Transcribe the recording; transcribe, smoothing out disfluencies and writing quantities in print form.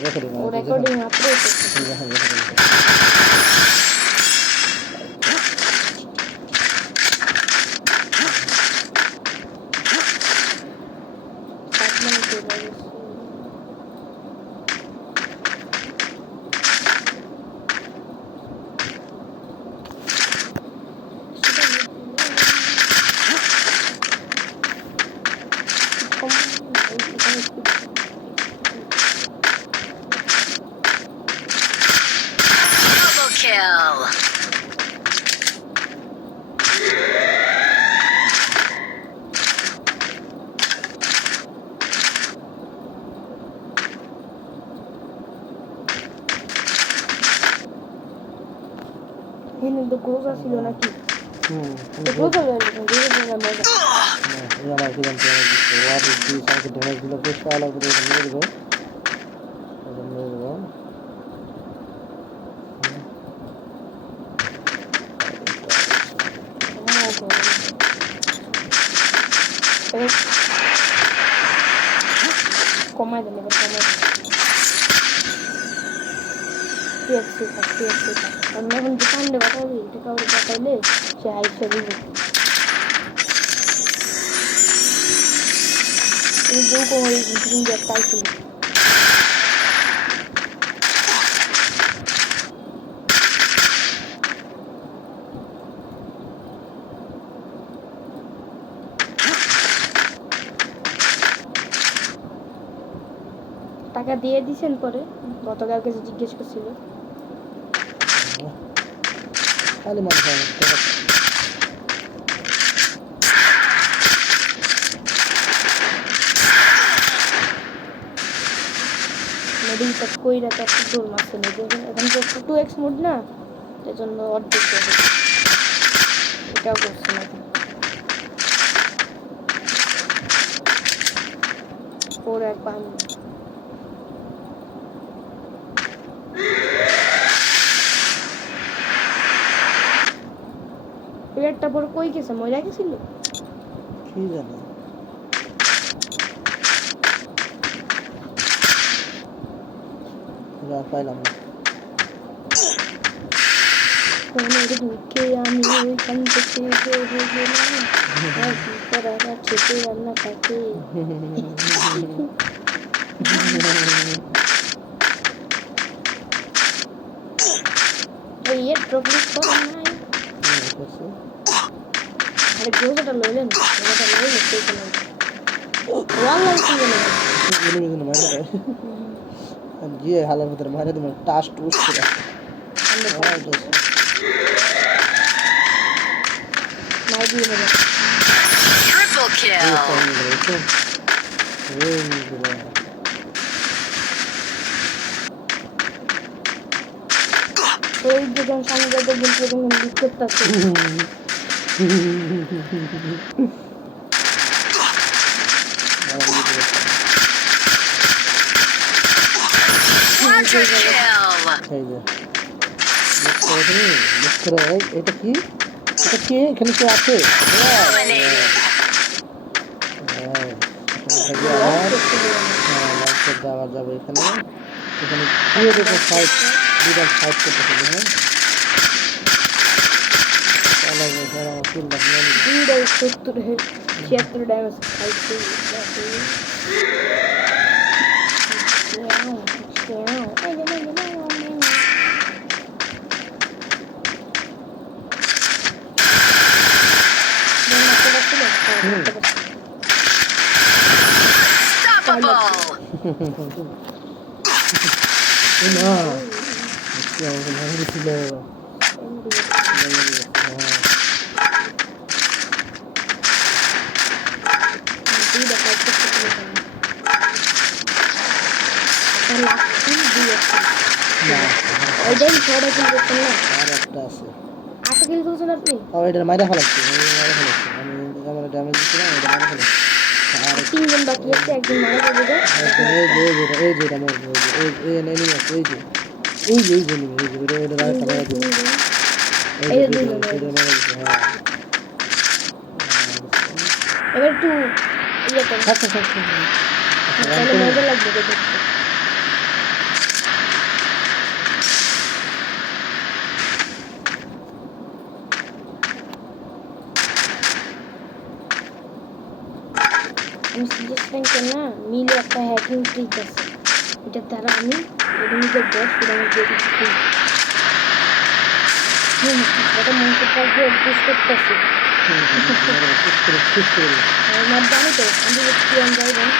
Recording upload তো গোজা ছিল নাকি গোজা মজা আমার কি জানতে ওয়ার কি সাইকে ড্যামেজ দিল বেশ আলাদা করে মেরে দেবো কমাই দেন এবার কমাই আমি এখন দোকানে বাতাবি এটা কাউরে বাতাইলে সে আইসা দিবে এই বউ কোমরে কিন্তু একটা আইছিল টাকা দিয়ে দিছেন পরে গতকালকে জিজ্ঞেস করছিল খালি মানুষ মেডিং তক কইরা তো দূর মারছে না এখন তো 2x মোড না এজন্য অর্ধেক করে এটাও করছে না পরে আর পান প্লেটটা পরে কই গেছে মইরা গেছিল কি জানি না পাইলাম না কোনে ঢুকে আমি ওইখান থেকে বের হয়ে গেলাম আর কি করার আছে রান্না থাকে এই এর প্রবলেম করে নাই আরে গোজাটা লইলেন গোজাটা লইলে সেই কেন ওয়াল্লাহ কি বলে বলে মারা গিয়ে হালার ভিতরে মারা দিলাম টাস টুস করে Triple kill. ওই দুজন সামনে দেখবেন কিরকম লিক করতেছে Quadra kill. এটা কি এখানে কি আছে যাওয়া যাবে এখানে এখানে ফাইট দুইবার ফাইট করতে হবে দুইটাই 76 ড্যামেজ খাইছে মাইরা ফেলাচ্ছি আমি আমার ড্যামেজ দিচ্ছিলাম এটা মাইরা ফেলাচ্ছি আর তিনজন বাকি আছে একজন মারা যাবে এই যে এটা মরবে এই এনিমি আছে এই যে এটা রাইট মারা দিবে এই যে এটা মারা দিবে এবার একটু ইয়ে করো থাক তাহলে মজা লাগবে দেখতে মিলে একটা হ্যাকিং ট্রিক আছে, এটার দ্বারা আমি এনিমিদের বস পিরামিডে দিচ্ছি। এটা মনসুর পার্কে পুশ করতেছি। পুশ করে আমার জানি তো আমি যাইবেন